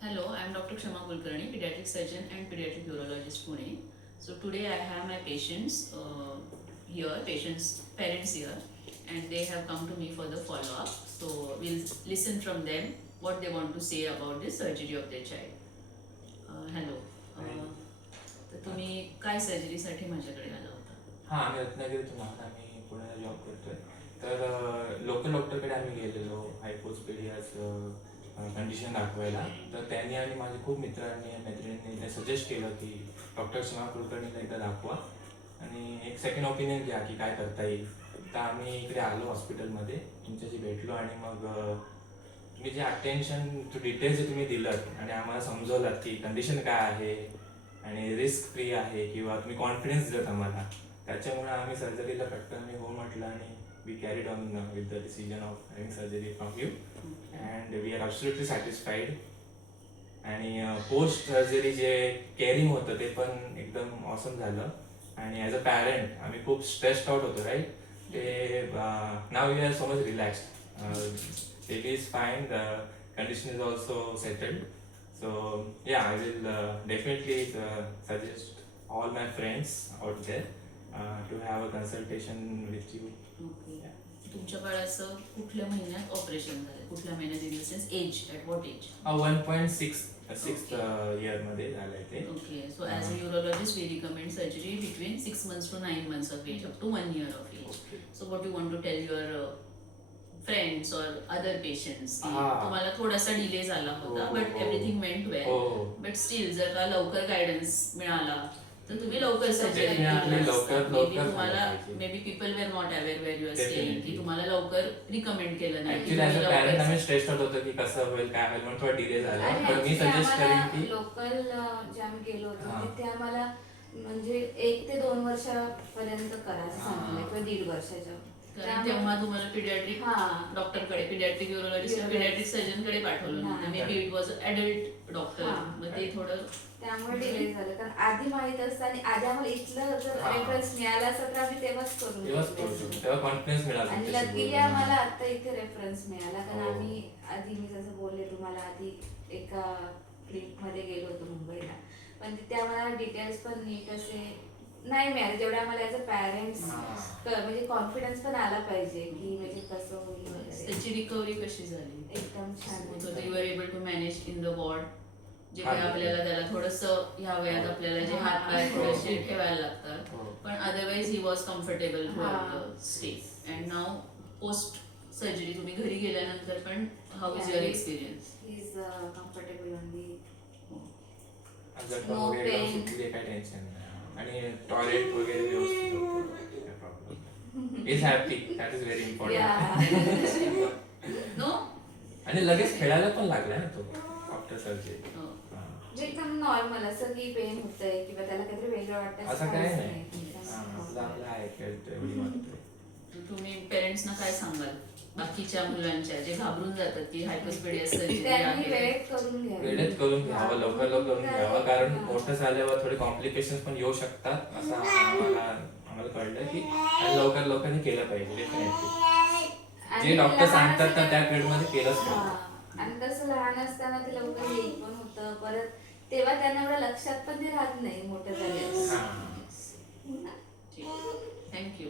Hello, I am Dr. Kshama Kulkarni, pediatric surgeon and pediatric urologist, Pune. So today I have my patients parents here, and they have come to me for the follow-up. So we'll listen from them what they want to say about the surgery of their child. Hello. तर तुम्ही काय सर्जरीसाठी माझ्याकडे आला होता? हां, आम्ही रत्नागिरीतून आहोत. आम्ही पुण्याला जॉब करतोय. तर लोकल डॉक्टरकडे आम्ही गेलेलो हायपोस्पिडियाचं कंडिशन दाखवायला. तर त्यांनी आणि माझे खूप मित्रांनी आणि मैत्रिणींनी सजेस्ट केलं की डॉक्टर सीमा कुलकर्णीला एकदा दाखवा आणि एक सेकंड ओपिनियन घ्या की काय करता येईल. तर आम्ही इकडे आलो हॉस्पिटलमध्ये, तुमच्याशी भेटलो आणि मग तुम्ही जे अटेन्शन टू डिटेल्स जे तुम्ही दिलं आणि आम्हाला समजवलात की कंडिशन काय आहे आणि रिस्क फ्री आहे किंवा तुम्ही कॉन्फिडन्स दिलात आम्हाला, त्याच्यामुळे आम्ही सर्जरीला पटकन हो म्हटलं आणि we carried on with the decision of having surgery from you and we are absolutely satisfied. आणि पोस्ट सर्जरी जे केअरिंग होतं ते पण एकदम ऑसम झालं. आणि ॲज अ पॅरेंट आम्ही खूप स्ट्रेस्ड आउट होतो, राईट. ते now we are so much relaxed. Baby is fine, the condition is also settled. So yeah, I will definitely suggest all my friends out there to have a consultation with you. Okay. तुमच्या बाळाचं कुठल्या महिन्यात operation झालं? कुठल्या महिन्यात in the sense age, at what age? 1.6 year मध्ये झालंय ते. Okay, so as a urologist, we recommend surgery between 6 months to 9 months of age, up to 1 year of age. Okay. So what you want to tell your friends or other patients की Ah. तुम्हाला थोडासा delay झाला होता, हो, but हो. Everything went वेल. हो. But still जर का लवकर गायडन्स मिळाला तर तुम्ही लवकर सर्जरी Definitely लवकर तुम्हाला झालं पाहिजे. Maybe people were not aware where you are staying Definitely. की तुम्हाला लवकर रिकमेंड केलं नाही. ऍक्च्युली ऍज अ पॅरेंट आम्ही स्ट्रेस्ड आउट होतो की कसं होईल काय होईल म्हणून थोडा डिले झाला. आणि पण मी actually सजेस्ट करेन आम्हाला की लोकल जे आम्ही गेलो होतो हा. तिथे आम्हाला म्हणजे 1 ते 2 वर्षापर्यंत करायचं सांगितलं किंवा 1.5 वर्षाच्या. कारण तेव्हा तुम्हाला पिडियाट्रिक हा. डॉक्टरकडे, पिडियाट्रिक युरोलॉजिस्ट पिडियाट्रिक सर्जनकडे पाठवलं हा. नव्हतं. May be it was adult doctor. हा. मग ते थोडं त्यामुळे डिले झालं. कारण आधी माहित असतं आणि आधी आम्हाला इथलं जर हा. रेफरन्स मिळाला असता तर आम्ही तेव्हाच करून तेव्हाच घेतलं करू असतं. शकतो. तेव्हा कॉन्फिडन्स मिळाला आणि तुमच्याशी लकीली बोलून. आम्हाला आता इथे रेफरन्स मिळाला. कारण हो. आम्ही आधी मी जसं बोलले तुम्हाला आधी एका क्लिनिकमध्ये गेलो होतो मुंबईला, पण तिथे आम्हाला डिटेल्स पण नीट असे नाही मिळाले जेवढे आम्हाला ॲज अ पॅरेंट्स म्हणजे कॉन्फिडन्स पण आला पाहिजे की म्हणजे कसं होईल वगैरे. त्याची रिकव्हरी कशी झाली? एकदम छान. So they were able to manage in the ward. जे हा, काही आपल्याला त्याला थोडंसं ह्या वयात आपल्याला जे हात पाय थोडेसे ठेवायला लागतात, हो. पण अदरवाईज ही वॉज कम्फर्टेबल हा. Stay. And now post surgery तुम्ही घरी गेल्यानंतर पण how is your experience? Is comfortable only. जर No वगैरे pain. सुटली काय टेन्शन नाही. आणि टॉयलेट वगैरे व्यवस्थित होतं. काय problem. Is happy, that is very important. No? आणि लगेच खेळायला पण लागलाय ना तो आफ्टर सर्जरी. म्हणजे एकदम नॉर्मल असं की पेन होतंय किंवा त्याला काहीतरी वेगळं वाटतं असं काय काहीच नाही. एकदम आपलं आपलं आहे, खेळतोय, एवढी वाटतोय. तुम्ही पेरेंट्सना काय सांगाल बाकीच्या मुलांच्या जे घाबरून जातात की हायपोस्पिडिया सर्जरी त्यांनी आहे? वेळेत करून घ्यावी. वेळेत करून घ्यावं, लवकर लवकर करून घ्यावं, कारण मोठं झाल्यावर थोडे कॉम्प्लिकेशन्स पण येऊ शकतात असं आम्हाला कळलं की आणि लवकर लवकर केलं पाहिजे. डेफिनेटली आणि जे डॉक्टर लहान सांगतात ना असताना- त्या पिरियड मध्ये केलंच हा. पाहिजे. आणि कसं लहान असताना ते लवकर येईल पण होतं परत तेव्हा त्यांना एवढं लक्षात पण ते राहत नाही मोठं झाल्यावर. हां. थँक्यू.